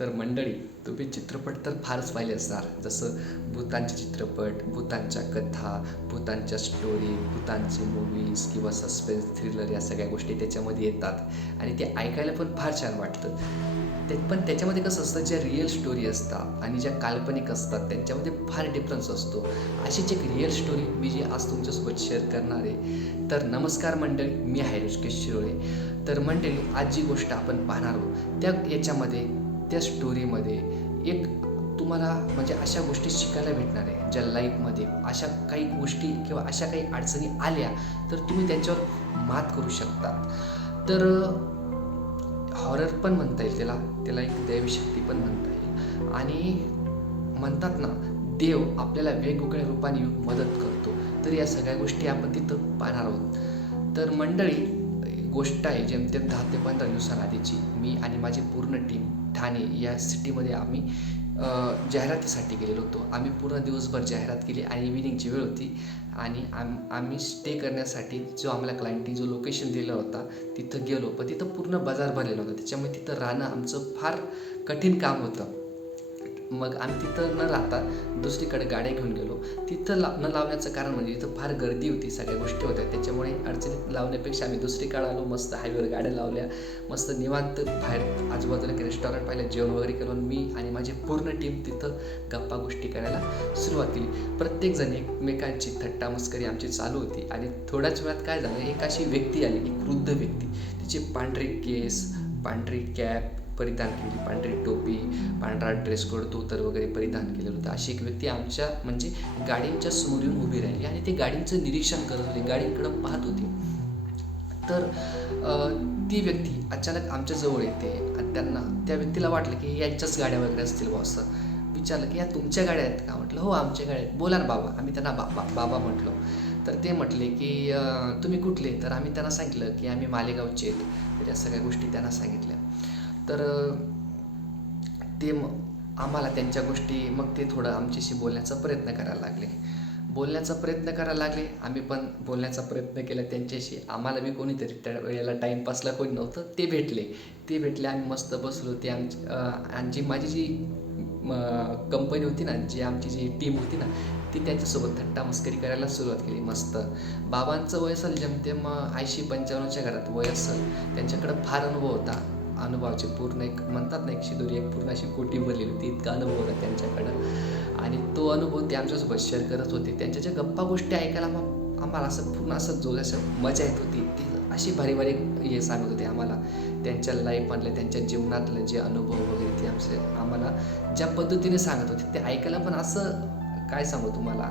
तर मंडळी तुम्ही चित्रपट तर फारच पाहिले असणार. जसं भूतांचे चित्रपट भूतांच्या कथा भूतांच्या स्टोरी भूतांचे मूवीज किंवा सस्पेन्स थ्रिलर या सगळ्या गोष्टी त्याच्यामध्ये येतात. आणि ते ऐकायला पण फार छान वाटतं. ते पण त्याच्यामध्ये कसं असतं ज्या रिअल स्टोरी असतात आणि ज्या काल्पनिक असतात त्यांच्यामध्ये फार डिफरन्स असतो. अशीच एक रिअल स्टोरी मी जी आज तुमच्यासोबत शेअर करणार आहे तर नमस्कार मंडळी मी आहे ऋषकेश शिरोळे. तर मंडळी आज जी गोष्ट आपण पाहणार आहोत त्या याच्यामध्ये त्या स्टोरीमध्ये एक तुम्हाला म्हणजे अशा गोष्टी शिकायला भेटणार आहे. ज्या लाईफमध्ये अशा काही गोष्टी किंवा अशा काही अडचणी आल्या तर तुम्ही त्यांच्यावर मात करू शकता. तर हॉरर पण म्हणता येईल त्याला. त्याला एक दैवशक्ती पण म्हणता येईल. आणि म्हणतात ना देव आपल्याला वेगवेगळ्या रूपाने मदत करतो. तर या सगळ्या गोष्टी आपण तिथं पाहणार आहोत. तर मंडळी गोष्ट आहे जेमतेम दहा ते पंधरा दिवसांआधीची मी आणि माझी पूर्ण टीम ठाणे या सिटीमध्ये आम्ही जाहिरातीसाठी गेलेलो होतो. आम्ही पूर्ण दिवसभर जाहिरात केली आणि इव्हिनिंगची वेळ होती. आणि आम आम्ही स्टे करण्यासाठी जो आम्हाला क्लायंटनी जो लोकेशन दिला होता तिथं गेलो. पण तिथं पूर्ण बाजार भरलेला होता. त्याच्यामुळे तिथं राहणं आमचं फार कठीण काम होतं. मग आम्ही तिथं न राहता दुसरीकडे गाड्या घेऊन गेलो. तिथं ला न लावण्याचं कारण म्हणजे इथं फार गर्दी होती सगळ्या गोष्टी होत्या. त्याच्यामुळे अडचणीत लावण्यापेक्षा आम्ही दुसरीकडे आलो मस्त हायवेवर गाड्या लावल्या मस्त निवांत बाहेर आजूबाजूला एक रेस्टॉरंट पाहिलं जेवण वगैरे केलं. मी आणि माझी पूर्ण टीम तिथं गप्पा गोष्टी करायला सुरुवात केली. प्रत्येकजण एकमेकांची थट्टा मस्करी आमची चालू होती. आणि थोड्याच वेळात काय झालं एक अशी व्यक्ती आली एक वृद्ध व्यक्ती. तिचे पांढरे केस पांढरी कॅप परिधान केली. पांढरी टोपी पांढरा ड्रेस कोड धोतर वगैरे परिधान केलेलं होतं. अशी एक व्यक्ती आमच्या म्हणजे गाडींच्या समोर येऊन उभी राहिली आणि ते गाडींचं निरीक्षण करत होते. गाडींकडं पाहत होती. तर ती व्यक्ती अचानक आमच्या जवळ येते. आणि त्यांना त्या व्यक्तीला वाटलं की यांच्याच गाड्या वगैरे असतील बा असं विचारलं की या तुमच्या गाड्या आहेत का? म्हटलं हो आमच्या गाड्या आहेत. बोला ना बाबा. आम्ही त्यांना बा बा- बाबा म्हटलो. तर ते म्हटले की तुम्ही कुठले? तर आम्ही त्यांना सांगितलं की आम्ही मालेगावचे आहेत. तर या सगळ्या गोष्टी त्यांना सांगितल्या. तर ते म आम्हाला त्यांच्या गोष्टी मग ते थोडं आमच्याशी बोलण्याचा प्रयत्न करायला लागले. बोलण्याचा प्रयत्न करायला लागले. आम्ही पण बोलण्याचा प्रयत्न केला. त्यांच्याशी आम्हाला बी कोणीतरी त्या वेळेला टाईमपासला कोणी नव्हतं ते भेटले. ते भेटले आम्ही मस्त बसलो. ते आमची आणि जी माझी जी कंपनी होती ना जी आमची जी टीम होती ना ती त्यांच्यासोबत थट्टा मस्करी करायला सुरुवात केली मस्त. बाबांचं वय असेल जमतेम ऐंशी पंच्याण्णवच्या घरात वय असेल त्यांच्याकडं फार अनुभव होता. अनुभवाचे पूर्ण एक म्हणतात ना एक शिदोरी एक पूर्ण अशी कोटी भरलेली होती. इतका अनुभव होता त्यांच्याकडं. आणि तो अनुभव ते आमच्यासोबत शेअर करत होते. त्यांच्या ज्या गप्पा गोष्टी ऐकायला मग आम्हाला असं पूर्ण असं जो मजा येत होती ती अशी भारी भारी हे सांगत होते आम्हाला. त्यांच्या लाईफमधले त्यांच्या जीवनातलं जे अनुभव वगैरे ते आमचे आम्हाला ज्या पद्धतीने सांगत होते ते ऐकायला पण असं काय सांगू तुम्हाला?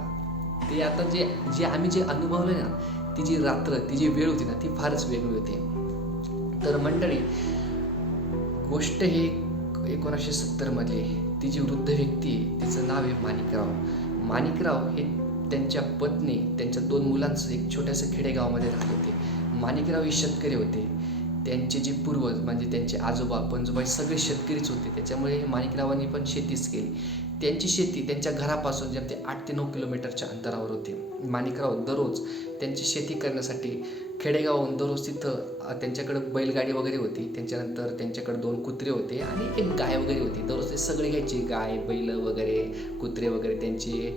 ते आता जे जे आम्ही जे अनुभवलं ना ती जी रात्र ती जी वेळ होती ना ती फारच वेगळी होती. तर मंडळी गोष्ट ही एकोणीसशे सत्तरमधली ती जी वृद्ध व्यक्ती आहे तिचं नाव आहे माणिकराव. माणिकराव हे त्यांच्या पत्नी त्यांच्या दोन मुलांचं एक छोट्यासं खेडेगावामध्ये राहत होते. माणिकराव हे शेतकरी होते. त्यांचे जे पूर्वज म्हणजे त्यांचे आजोबा पणजोबा सगळे शेतकरीच होते. त्याच्यामुळे माणिकरावांनी पण शेतीच केली. त्यांची शेती त्यांच्या घरापासून जे ते आठ ते नऊ किलोमीटरच्या अंतरावर होते. माणिकराव दररोज त्यांची शेती करण्यासाठी खेडेगावहून दररोज तिथं त्यांच्याकडं बैलगाडी वगैरे होती. त्यांच्यानंतर त्यांच्याकडे दोन कुत्रे होते आणि एक गाय वगैरे होती. दररोज ते सगळे घ्यायचे गाय बैल वगैरे कुत्रे वगैरे त्यांची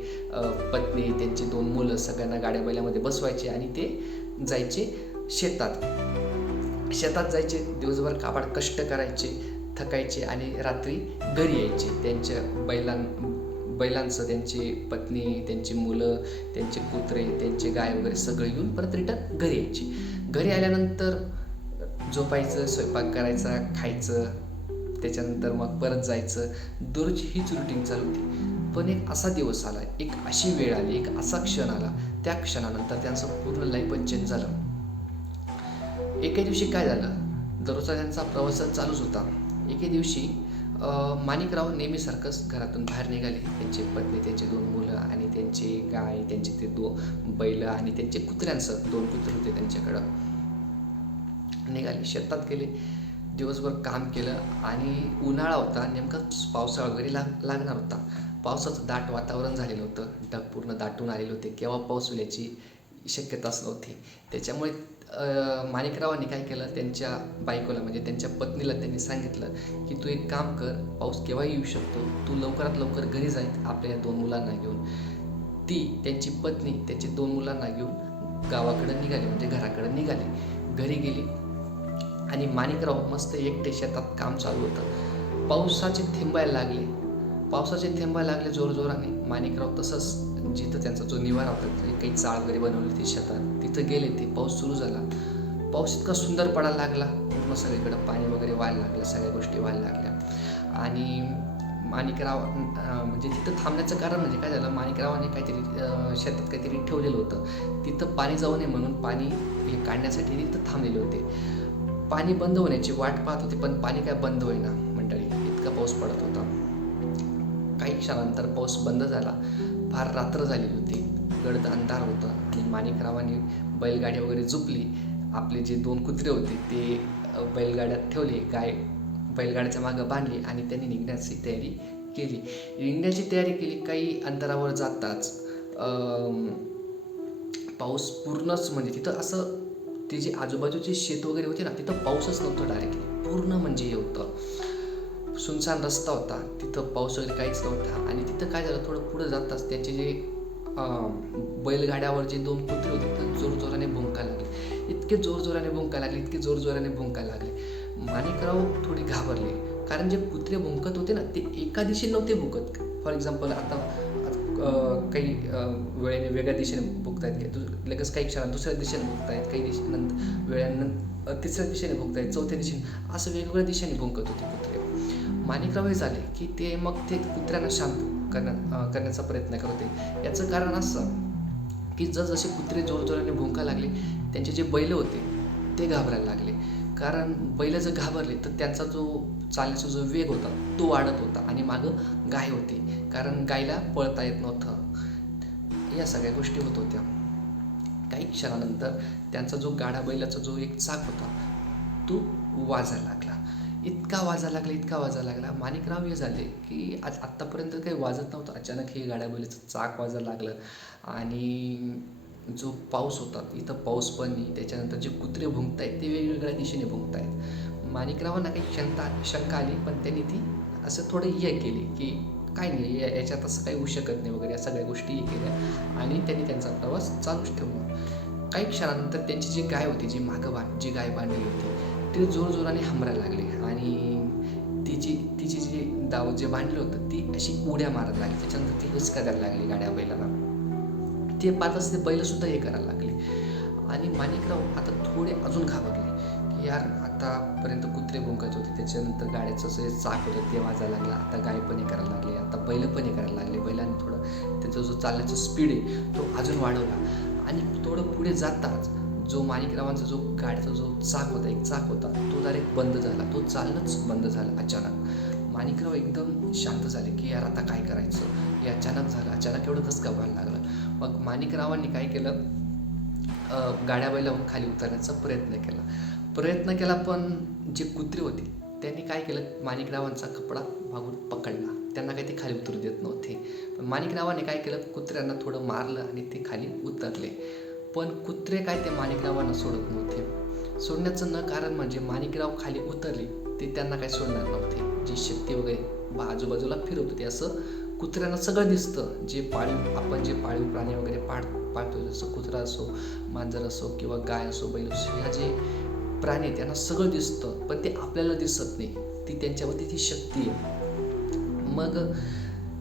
पत्नी त्यांची दोन मुलं सगळ्यांना गाड्या बैलामध्ये बसवायचे आणि ते जायचे शेतात. शेतात जायचे दिवसभर काबाड कष्ट करायचे थकायचे आणि रात्री घरी यायचे. त्यांच्या बैलां बैलांचं त्यांची पत्नी त्यांची मुलं त्यांचे कुत्रे त्यांचे गाय वगैरे सगळे येऊन परत रिटर्न घरी यायची. घरी आल्यानंतर झोपायचं स्वयंपाक करायचा खायचं त्याच्यानंतर मग परत जायचं. दररोज हीच रुटीन चालू होती. पण एक असा दिवस आला एक अशी वेळ आली एक असा क्षण आला. त्या क्षणानंतर त्यांचं पूर्ण लाईफच चेंज झालं. एके दिवशी काय झालं? दररोजचा त्यांचा प्रवास चालूच होता. एके दिवशी माणिकराव नेहमीसारखंच घरातून बाहेर निघाले. त्यांची पत्नी त्यांची दोन मुलं आणि त्यांची गाय त्यांचे ते दो बैल आणि त्यांचे कुत्र्यांचं दोन कुत्रे होते त्यांच्याकडं. निघाले शेतात गेले. दिवसभर काम केलं आणि उन्हाळा होता. नेमकाच पावसाळा वगैरे लाग लागणार होता. पावसाचं दाट वातावरण झालेलं होतं. ढग पूर्ण दाटून आलेले होते. केव्हा पाऊस होण्याची शक्यताच नव्हती. त्याच्यामुळे माणिकरावांनी काय केलं? त्यांच्या बायकोला म्हणजे त्यांच्या पत्नीला त्यांनी सांगितलं की तू एक काम कर पाऊस केव्हाही येऊ शकतो तू लवकरात लवकर घरी जाईल आपल्या या दोन मुलांना घेऊन. ती त्यांची पत्नी त्यांची दोन मुलांना घेऊन गावाकडे निघाली म्हणजे घराकडं निघाली. घरी गेली. आणि माणिकराव मस्त एकटे शेतात काम चालू होतं. पावसाचे थेंबायला लागले. पावसाचे थेंबाय लागले जोरजोराने. माणिकराव तसंच जिथं त्यांचा जो निवारा होता काही चाळ वगैरे बनवली ती शेतात. तिथं गेले ते पाऊस सुरू झाला. पाऊस इतका सुंदर पडायला लागला. पूर्ण सगळीकडं पाणी वगैरे व्हायला लागलं सगळ्या गोष्टी व्हायला लागल्या. आणि माणिकराव म्हणजे तिथं थांबण्याचं कारण म्हणजे काय झालं माणिकरावाने काहीतरी शेतात काहीतरी ठेवलेलं होतं. तिथं पाणी जाऊ नये म्हणून पाणी हे काढण्यासाठी तिथं थांबलेले होते. पाणी बंद होण्याची वाट पाहत होते पण पाणी काय बंद होईना मंडळी. इतका पाऊस पडत होता. काही क्षणानंतर पाऊस बंद झाला. फार रात्र झालेली होती. गडद अंधार होतं आणि माणिकरावांनी बैलगाडी वगैरे झुपली आपले जे दोन कुत्रे होते ते बैलगाड्यात ठेवले गाय बैलगाड्याच्या मागं बांधले आणि त्यांनी निघण्याची तयारी केली. निघण्याची तयारी केली काही अंतरावर जाताच पाऊस पूर्णच म्हणजे तिथं असं ते जे आजूबाजूचे शेत वगैरे होते ना तिथं पाऊसच नव्हतं डायरेक्टली पूर्ण म्हणजे हे होतं. सुनसान रस्ता होता तिथं पाऊस वगैरे काहीच नव्हता. आणि तिथं काय झालं थोडं पुढं जाताच त्याचे जे बैलगाड्यावर जे दोन कुत्रे होते तर जोरजोराने भुंका लागले. इतके जोरजोराने भुंका लागले इतके जोरजोराने भुंका लागले. माणिकराव थोडी घाबरले. कारण जे कुत्रे भुंकत होते ना ते एका दिशेने नव्हते भुंकत. फॉर एक्झाम्पल आता काही वेळेने वेगळ्या दिशेने भुगतायत आहेत लगेच काही क्षणात दुसऱ्या दिशेने भुगतायत काही दिशेनंतर वेळानंतर तिसऱ्या दिशेने भुगतायत चौथ्या दिशेने असं वेगवेगळ्या दिशेने भुंकत होते कुत्रे. माणिकराव हे झाले की ते मग ते कुत्र्यांना शांत करण्या करण्याचा प्रयत्न करते याचं कारण असं की जसजसे कुत्रे जोरजोराने भुंका लागले त्यांचे जे बैल होते ते घाबरायला लागले. कारण बैल जर घाबरले तर त्यांचा जो चालण्याचा जो वेग होता तो वाढत होता आणि मागं गाय होती. कारण गायला पळता येत नव्हतं. या सगळ्या गोष्टी होत होत्या. काही क्षणानंतर त्यांचा जो गाडा बैलाचा जो एक चाक होता तो वाजायला लागला. इतका वाजा लागला इतका वाजा लागला. माणिकराव हे झाले की आज आत्तापर्यंत काही वाजत नव्हतं. अचानक हे गाड्या बैलाचं चाक वाजायला लागलं आणि जो पाऊस होता इथं पाऊस पण नाही. त्याच्यानंतर जे कुत्रे भुंकतायत ते वेगवेगळ्या दिशेने भुंकतायत. माणिकरावांना काही शंका शंका आली पण त्यांनी ती असं थोडं हे केली की काय नाही या- याच्यात असं काही होऊ शकत नाही वगैरे या सगळ्या गोष्टी हे केल्या आणि त्यांनी त्यांचा प्रवास चालूच ठेवला. काही क्षणानंतर त्यांची जी गाय होती जी मागं बांध जी गाय बांधली होती ती जोरजोराने हमरायला लागली. आणि तिची तिची जी दाव जे भांडलं होतं ती अशी उड्या मारत लागली. त्याच्यानंतर ती हुसका द्यायला लागली गाड्या बैलाला. ते पाहताच ते बैलसुद्धा हे करायला लागले. आणि माणिकराव आता थोडे अजून घाबरले. की यार आतापर्यंत कुत्रे भुंकत होते त्याच्यानंतर गाड्याचं जे चाक होतं ते वाजायला लागलं. आता गाय पण हे करायला लागले आता बैल पण हे करायला लागले. बैलाने थोडं त्याचा जो चालण्याचा स्पीड आहे तो अजून वाढवला. आणि थोडं पुढे जाताच जो माणिकरावांचा जो गाडीचा जो चाक होता एक चाक होता तो डायरेक्ट बंद झाला. तो चालणंच बंद झाला अचानक. माणिकराव एकदम शांत झाले की यार आता काय करायचं? हे अचानक झालं. अचानक एवढं कसं व्हायला लागलं? मग माणिकरावांनी काय केलं? गाड्या बैला खाली उतरण्याचा प्रयत्न केला. प्रयत्न केला पण जे कुत्रे होते त्यांनी काय केलं? माणिकरावांचा कपडा मागून पकडला. त्यांना काही ते खाली उतरू देत नव्हते. पण माणिकरावाने काय केलं? कुत्र्यांना थोडं मारलं आणि ते खाली उतरले. पण कुत्रे काय ते माणिकरावांना सोडत नव्हते. सोडण्याचं न कारण म्हणजे माणिकराव खाली उतरले ते त्यांना काही सोडणार नव्हते. जी शक्ती वगैरे बा- आजूबाजूला फिरत होते असं कुत्र्यांना सगळं दिसतं. जे पाळीव आपण जे पाळीव प्राणी वगैरे पाळ पाळतो जसं कुत्रा असो मांजर असो किंवा गाय असो बैल असो ह्या जे प्राणी आहेत त्यांना सगळं दिसतं. पण ते आपल्याला दिसत नाही. ती त्यांच्यावरती ती शक्ती आहे. मग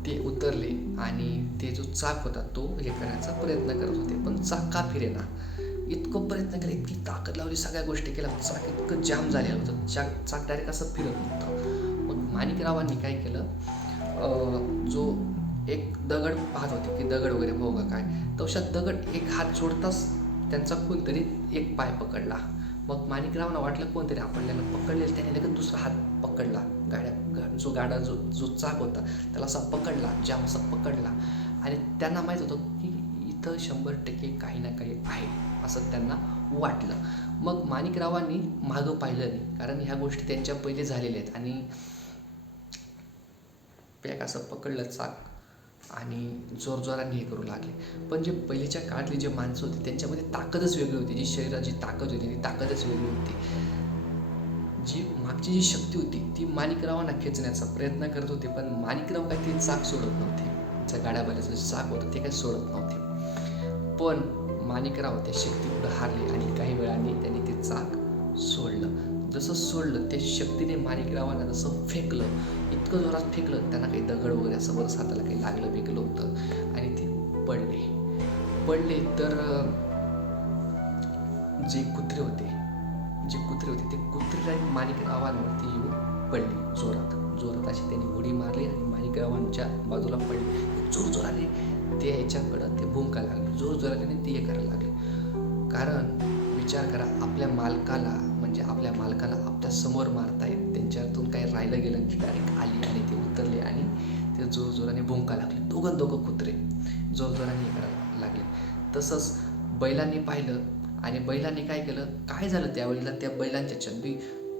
ते उतरले आणि ते जो चाक होता तो हे करण्याचा प्रयत्न करत होते. पण चाक का फिरेना. इतकं प्रयत्न केला इतकी ताकद लावली सगळ्या गोष्टी केल्या. चाक इतकं जाम झालेलं होतं चाक चाक डायरेक्ट असं फिरत नव्हतं. मग माणिकरावांनी काय केलं जो एक दगड पाहत होते की दगड वगैरे भाऊ का काय? तशात दगड एक हात सोडताच त्यांचा कोणतरी एक पाय पकडला. मग माणिकरावांना वाटलं कोणतरी आपल्याला पकडलेलं त्याने लगेच दुसरा हात पकडला. गाड्या गा- जो गाडा जो जो चाक होता त्याला असा पकडला जाम असा पकडला. आणि त्यांना माहीत होतं की इथं शंभर टक्के काही ना काही आहे असं त्यांना वाटलं. मग माणिकरावांनी मागं पाहिलं नाही कारण ह्या गोष्टी त्यांच्या पहिले झालेल्या आहेत. आणि पॅक असं पकडलं चाक आणि जोरजोराने हे करू लागले. पण जे पहिलीच्या काळातली जे माणसं होती त्यांच्यामध्ये ताकदच वेगळी होती. जी शरीराची ताकद होती ती ताकदच वेगळी होती. जी मागची जी शक्ती होती ती माणिकरावांना खेचण्याचा प्रयत्न करत होते पण माणिकराव काय ते चाक सोडत नव्हते. ज्या गाड्याबाल्याचं चाक होतं ते काही सोडत नव्हते. पण माणिकराव त्या शक्ती पुढे हारले आणि काही वेळाने त्यांनी ते चाक सोडलं. जसं सोडलं त्या शक्तीने माणिकरावांना जसं फेकलं इतकं जोरात फेकलं त्यांना काही दगड वगैरे असं बरं हाताला काही लागलं बिकलं होतं. आणि ते पडले. पडले तर जे कुत्रे होते जे कुत्रे होते ते कुत्रे माणिकरावांवरती येऊन पडले जोरात. जोरात अशी त्यांनी उडी मारली आणि माणिकरावांच्या बाजूला पडली. जोर जोराने ते याच्याकडं ते भूमिका लागले. जोर जोराने ते हे करायला लागले. कारण विचार करा आपल्या मालकाला म्हणजे आपल्या मालकाला आपल्यासमोर मारतायत त्यांच्यातून काही राहिलं गेलं की डायरेक्ट आली आणि ते उतरले आणि ते जोर जोराने भूमिका लागले. दोघं दोघं कुत्रे जोर जोराने करायला लागले. तसंच बैलांनी पाहिलं आणि बैलांनी काय केलं? काय झालं त्यावेळेला? त्या बैलांच्या चंदी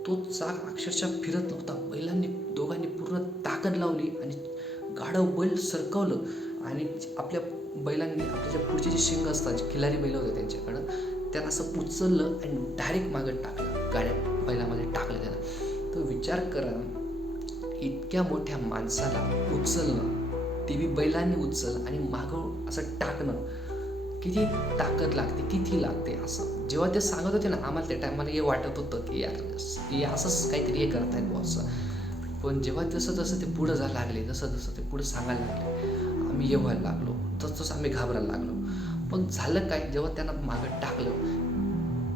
तो चाक अक्षरशः फिरत नव्हता. बैलांनी दोघांनी पूर्ण ताकद लावली आणि गाढव बैल सरकवलं. आणि आपल्या बैलांनी आपल्या ज्या पुढचे जे शिंग असतात जे खिलारी बैल होते त्यांच्याकडं त्यांना असं उचललं आणि डायरेक्ट मागं टाकलं. गाड्या बैलामध्ये टाकलं गेलं तर विचार करा इतक्या मोठ्या माणसाला उचलणं ते बी बैलांनी उचल आणि मागं असं टाकणं किती ताकद लागते किती लागते असं. जेव्हा ते सांगत होते ना आम्हाला त्या टायमाला हे वाटत होतं की यार हे असंच काहीतरी हे करतायत बुवा असं. पण जेव्हा जसं जसं ते पुढं जायला लागले जसं जसं ते पुढं सांगायला लागले आम्ही हे व्हायला लागलो तसं तसं आम्ही घाबरायला लागलो. पण झालं काय जेव्हा त्यांना मागं टाकलं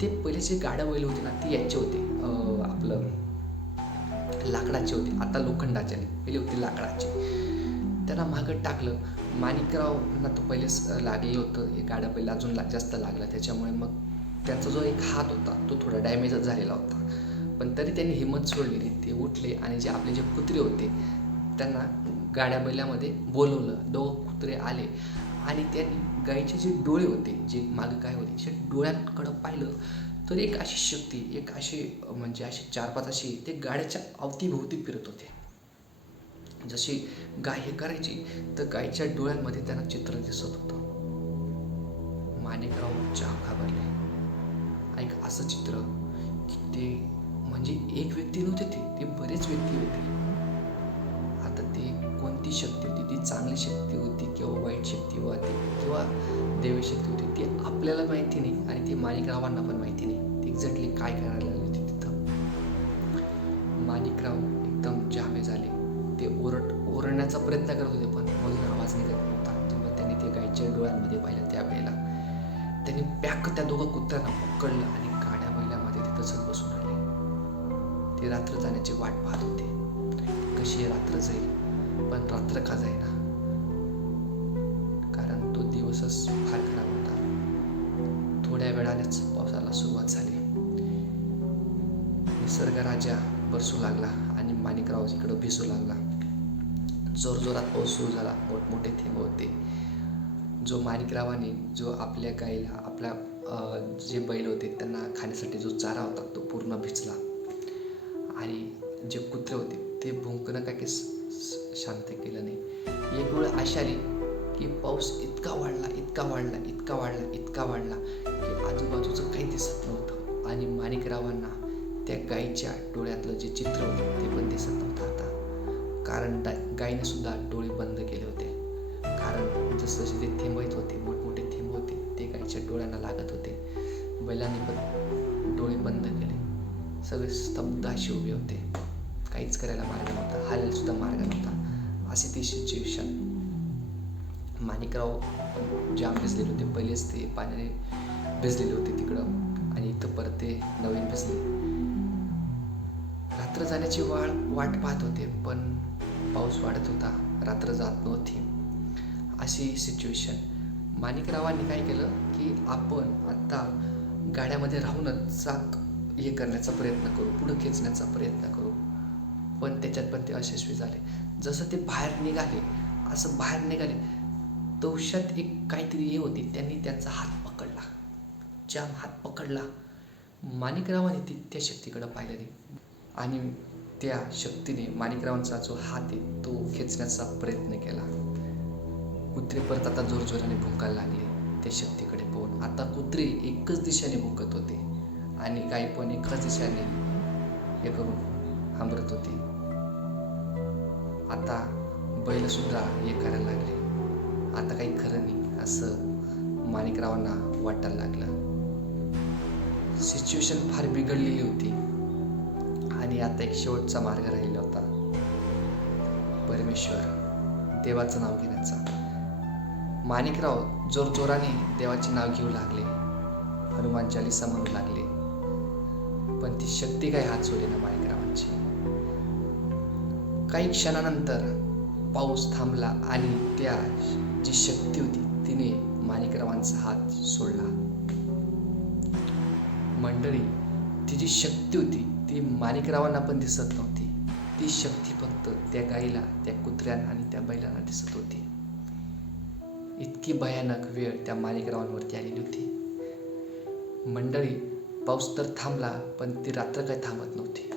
ते पहिले जे गाड्या बैल होते ना ती याचे होते. आपलं लाकडाचे होते. आता लोखंडाचे नाही. पहिले होते लाकडाचे. त्यांना मागं टाकलं. माणिकरावना तो पहिलेच लागलेलं होतं. हे गाड्या बैल अजून ला जास्त लागलं त्याच्यामुळे मग त्यांचा जो एक हात होता तो थोडा डॅमेजच झालेला होता. पण तरी त्यांनी हिंमत सोडली नाही. ते उठले आणि जे आपले जे कुत्रे होते त्यांना गाड्या बैलामध्ये बोलवलं. दोघं कुत्रे आले. आणि त्यांनी गाईचे जे डोळे होते जे मागं काय होते जे डोळ्यांकडं पाहिलं तर एक अशी शक्ती एक अशी म्हणजे अशी चार पाच अशी ते गाड्याच्या अवतीभोवती फिरत होते. जशी गाय हे करायची तर गायच्या डोळ्यांमध्ये त्यांना चित्र दिसत होतं. माणिकराव जाम घाबरले ऐक असं चित्र की ते म्हणजे एक व्यक्ती नव्हते ते ते बरेच व्यक्ती होते. ती शक्ती होती ती चांगली शक्ती होती किंवा वाईट शक्ती होती किंवा देवी शक्ती होती ती आपल्याला माहिती नाही आणि ती माणिकरावांना पण माहिती नाही. ती एक्झॅक्टली काय करायला लागली होती तिथं? माणिकराव एकदम जामे झाले. ते ओरट ओरडण्याचा प्रयत्न करत होते पण मधून आवाज निघत नव्हता तेव्हा त्यांनी ते गायच्या डोळ्यांमध्ये पाहिलं त्यावेळेला त्यांनी पॅक त्या दोघं कुत्र्यांना पकडलं आणि गाड्या बैलामध्ये ते तसंच बसून राहिले. ते रात्र जाण्याची वाट पाहत होते. कशी रात्र जाईल? पण रात्र का जाईना? कारण तो दिवसच फार खराब होता. थोड्या वेळानेच पावसाला सुरुवात झाली. निसर्ग राजा बरसू लागला आणि माणिकराव इकडं भिसू लागला. जोर जोरात पाऊस सुरू झाला. मोठमोठे थेंब होते. जो माणिकरावाने जो आपल्या गाईला आपल्या जे बैल होते त्यांना खाण्यासाठी जो चारा होता तो पूर्ण भिजला. आणि जे कुत्रे होते ते भुंकणं काय की स- शांत केलं नाही. एक वेळ अशी आली की पाऊस इतका वाढला इतका वाढला इतका वाढला इतका वाढला की आजूबाजूचं काही दिसत नव्हतं. आणि माणिकरावांना त्या गाईच्या डोळ्यातलं जे चित्र होतं ते पण दिसत नव्हतं आता. कारण गायीने सुद्धा डोळे बंद केले होते. कारण जसं जसे ते थेंब येत होते मोठमोठे थेंब होते ते गायीच्या डोळ्यांना लागत होते. बैलांनी पण डोळे बंद केले. सगळे स्तब्ध असे उभे होते. काहीच करायला मार्ग नव्हता. हालायला मार्ग नव्हता. अशी ती सिच्युएशन माणिकराव पण जाम भिजलेले होते. पहिलेच ते पाण्याने भिजलेले होते तिकडं आणि इथं परत ते नवीन भिजले. रात्र जाण्याची वाट वाट पाहत होते पण पाऊस वाढत होता. रात्र जात नव्हती. अशी सिच्युएशन माणिकरावांनी काय केलं की आपण आत्ता गाड्यामध्ये राहूनच चाक हे करण्याचा प्रयत्न करू पुढं खेचण्याचा प्रयत्न करू पण त्याच्यात पण ते अयशस्वी झाले. जसं ते बाहेर निघाले असं बाहेर निघाले तवशात एक काहीतरी हे होती. त्यांनी त्यांचा हात पकडला. जाम हात पकडला. माणिकरावाने ती त्या शक्तीकडे पाहिलं नाही आणि त्या शक्तीने माणिकरावांचा जो हात आहे तो खेचण्याचा प्रयत्न केला. कुत्रे परत आता जोरजोराने भुंकायला लागले. त्या शक्तीकडे पाहून आता कुत्रे एकच दिशेने भुंकत होते. आणि काही पण एकाच दिशेने हे करून हांबरत होते. आता बैल सुद्धा हे करायला लागले. आता काही खरं नाही असं माणिकरावांना वाटायला लागलं. सिच्युएशन फार बिघडलेली होती. आणि आता एक शेवटचा मार्ग राहिला होता. परमेश्वर देवाचं नाव घेण्याचा. माणिकराव जोरजोराने देवाचे नाव घेऊ लागले. हनुमान चालिसा म्हणू लागले. पण ती शक्ती काय हात सोडे ना माणिकरावांची काही क्षणानंतर पाऊस थांबला आणि त्या जी शक्ती होती तिने माणिकरावांचा हात सोडला. मंडळी ती जी शक्ती होती ती माणिकरावांना पण दिसत नव्हती. ती शक्ती फक्त त्या गाईला त्या कुत्र्यांना आणि त्या बैलांना दिसत होती. इतकी भयानक वेळ त्या माणिकरावांवरती आलेली होती. मंडळी पाऊस तर थांबला पण ती रात्र काय थांबत नव्हती.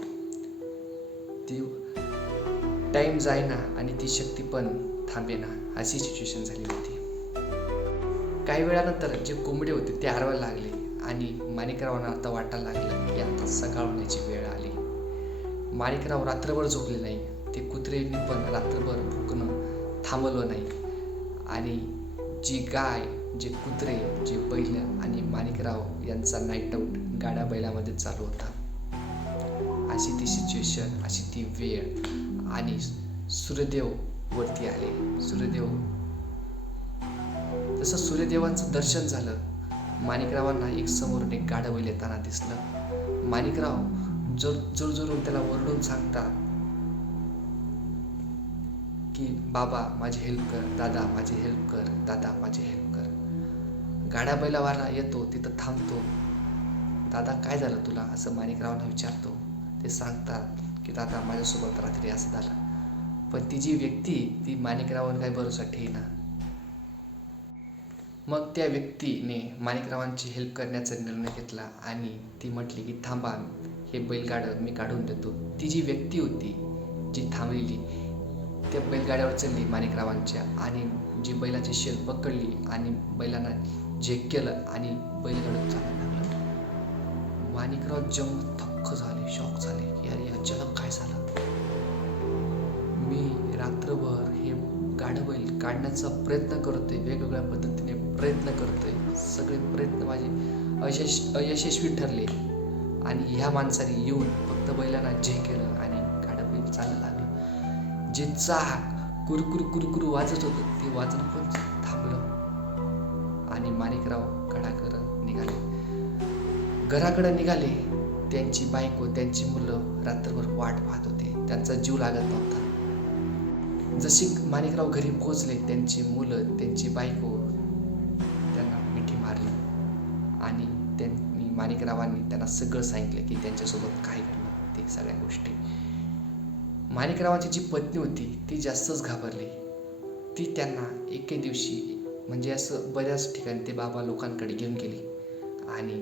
ती टाईम जाईना आणि ती शक्ती पण थांबेना अशी सिच्युएशन झाली होती. काही वेळानंतर जे कोंबडे होते ते हरवायला लागले आणि माणिकरावांना आता वाटायला लागलं की आता सकाळ होण्याची वेळ आली. माणिकराव रात्रभर झोपले नाही. ते कुत्रेंनी पण रात्रभर भुकणं थांबवलं नाही. आणि जी गाय जे कुत्रे जे बैल आणि माणिकराव यांचा नाईट आऊट गाड्या बैलामध्ये चालू होता. अशी ती सिच्युएशन अशी ती वेळ आणि सूर्यदेव वरती आले. सूर्यदेव. जसं सूर्यदेवांचं दर्शन झालं. माणिकरावांना एक समोरून एक गाडं बैल येताना दिसलं. माणिकराव जोर जोर जोरून त्याला ओरडून सांगतात की बाबा माझी हेल्प कर. दादा माझी हेल्प कर. दादा माझी हेल्प कर. गाड्या बैलावाला येतो तिथं थांबतो. दादा काय झालं तुला? असं माणिकरावांना विचारतो. ते सांगतात की दादा माझ्यासोबत रात्री असं झालं. पण ती जी व्यक्ती ती माणिकरावांना काही भरोसा ठेईना मग त्या व्यक्तीने माणिकरावांची हेल्प करण्याचा निर्णय घेतला आणि ती म्हटली की थांबा हे बैलगाडं मी काढून देतो. ती जी व्यक्ती होती जी थांबलेली त्या बैलगाड्यावर चढली माणिकरावांच्या आणि जी बैलाची शेल पकडली आणि बैलांना झेक केलं आणि बैलगाडून चालायला लागलं. माणिकराव जम थक्क झाले शॉक झाले. गाडं बैल काढण्याचा प्रयत्न करतोय वेगवेगळ्या पद्धतीने प्रयत्न करतोय. सगळे प्रयत्न माझे अयश अयशस्वी ठरले. आणि ह्या माणसाने येऊन फक्त बैलांना जे केलं आणि गाडं बैल चालायला लागलं. जे चाक कुरकुर कुरकुर वाजत होतं ते वाजून पण थांबलं. आणि माणिकराव घडाकर निघाले. घराकडं निघाले. त्यांची बायको त्यांची मुलं रात्रभर वाट पाहत होते. त्यांचा जीव लागत नव्हता. जशी माणिकराव घरी पोहोचले त्यांची मुलं त्यांची बायको त्यांना मिठी मारली. आणि त्यांनी माणिकरावांनी त्यांना सगळं सांगितलं की त्यांच्यासोबत काय घडलं ते सगळ्या गोष्टी. माणिकरावांची जी पत्नी होती ती जास्तच घाबरली. ती त्यांना एके दिवशी म्हणजे असं बऱ्याच ठिकाणी ते बाबा लोकांकडे घेऊन गेली. आणि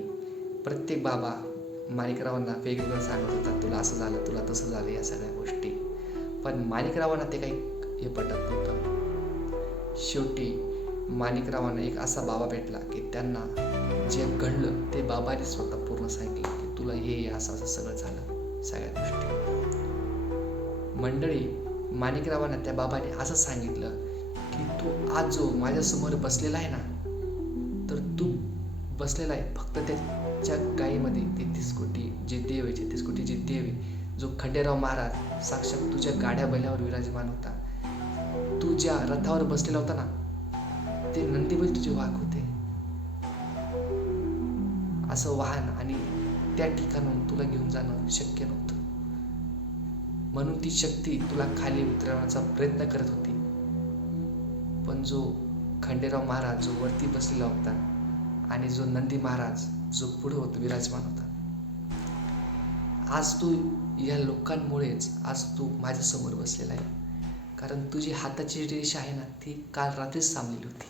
प्रत्येक बाबा माणिकरावांना वेगवेगळं सांगत होता तुला असं झालं तुला तसं झालं या सगळ्या गोष्टी. पण माणिकरावांना ते काही हे पटत नव्हतं. शेवटी माणिकरावांना एक असा बाबा भेटला की त्यांना जे घडलं ते बाबाने स्वतः पूर्ण सांगितलं की तुला हे असं असं सगळं झालं सगळ्या गोष्टी. मंडळी माणिकरावांना त्या बाबाने असं सांगितलं की तू आज जो माझ्यासमोर बसलेला आहे ना तर तू बसलेला आहे फक्त त्याच्या गायीमध्ये तेहतीस कोटी जे देव आहे तेहतीस कोटी जे देव आहे जो खंडेराव महाराज साक्षात तुझ्या गाड्या बैलावर विराजमान होता. ज्या रथावर बसलेला होता ना ते नंदीबैल तुझे वाघ होते. असं वाहन आणि त्या ठिकाणून तुला घेऊन जाणं शक्य नव्हतं. म्हणून ती शक्ती तुला खाली उतरवण्याचा प्रयत्न करत होती. पण जो खंडेराव महाराज जो वरती बसलेला होता आणि जो नंदी महाराज जो पुढे होता विराजमान होता. आज तू या लोकांमुळेच आज तू माझ्यासमोर बसलेला आहे. कारण तुझी हाताची रेष आहे ना ती काल रात्रीच थांबलेली होती.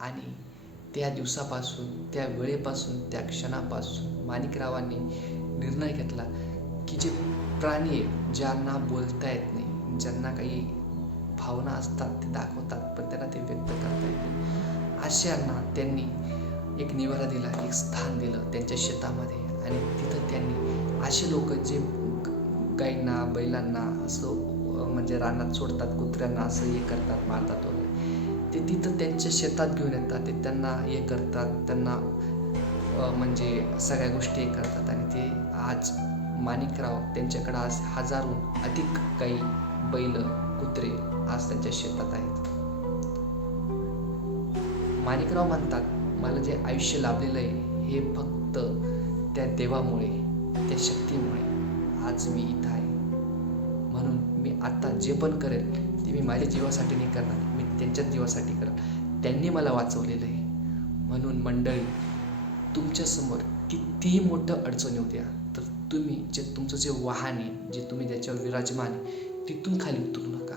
आणि त्या दिवसापासून त्या वेळेपासून त्या क्षणापासून माणिकरावांनी निर्णय घेतला की जे प्राणी आहेत ज्यांना बोलता येत नाही ज्यांना काही भावना असतात ते दाखवतात पण त्यांना ते व्यक्त करता येत नाही. अशांना त्यांनी एक निवारा दिला एक स्थान दिलं त्यांच्या शेतामध्ये. आणि तिथं त्यांनी असे लोक जे ग- गाईंना बैलांना असं म्हणजे रानात सोडतात कुत्र्यांना असं हे करतात मारतात वगैरे. ते तिथं त्यांच्या शेतात घेऊन येतात ते त्यांना हे करतात त्यांना म्हणजे सगळ्या गोष्टी हे करतात. आणि ते आज माणिकराव त्यांच्याकडे आज हजारहून अधिक काही बैल कुत्रे आज त्यांच्या शेतात आहेत. माणिकराव म्हणतात मला जे आयुष्य लाभलेलं आहे हे फक्त त्या देवामुळे त्या शक्तीमुळे आज मी इथं आहे. म्हणून मी आत्ता जे पण करेल ते मी माझ्या जीवासाठी नाही करणार. मी त्यांच्याच जीवासाठी करेल त्यांनी मला वाचवलेलं आहे. म्हणून मंडळी तुमच्यासमोर कितीही मोठं अडचण येऊ द्या तर तुम्ही जे तुमचं जे वाहन आहे जे तुम्ही त्याच्यावर विराजमान आहे तिथून खाली उतरू नका.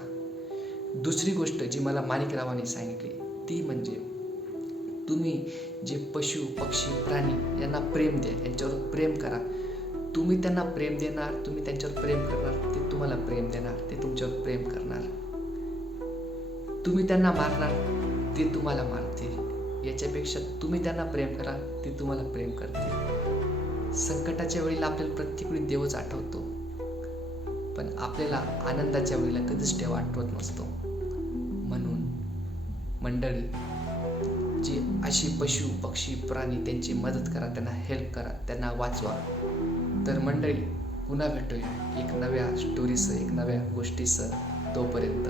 दुसरी गोष्ट जी मला माणिकरावाने सांगितली ती म्हणजे तुम्ही जे पशु पक्षी प्राणी यांना प्रेम द्या यांच्यावर प्रेम करा. तुम्ही त्यांना प्रेम देणार तुम्ही त्यांच्यावर प्रेम करणार ते तुम्हाला प्रेम देणार ते तुमच्यावर प्रेम करणार. तुम्ही त्यांना मारणार ते तुम्हाला मारतील. याच्यापेक्षा तुम्ही त्यांना प्रेम करा ते तुम्हाला प्रेम करतील. संकटाच्या वेळेला आपल्याला प्रत्येक वेळी देवच आठवतो. पण आपल्याला आनंदाच्या वेळेला कधीच देव आठवत नसतो. म्हणून मंडळी जी अशी पशु पक्षी प्राणी त्यांची मदत करा त्यांना हेल्प करा त्यांना वाचवा. तर मंडळी पुन्हा भेटूया एक नव्या स्टोरीसह एक नव्या गोष्टीसह तोपर्यंत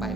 बाय बाय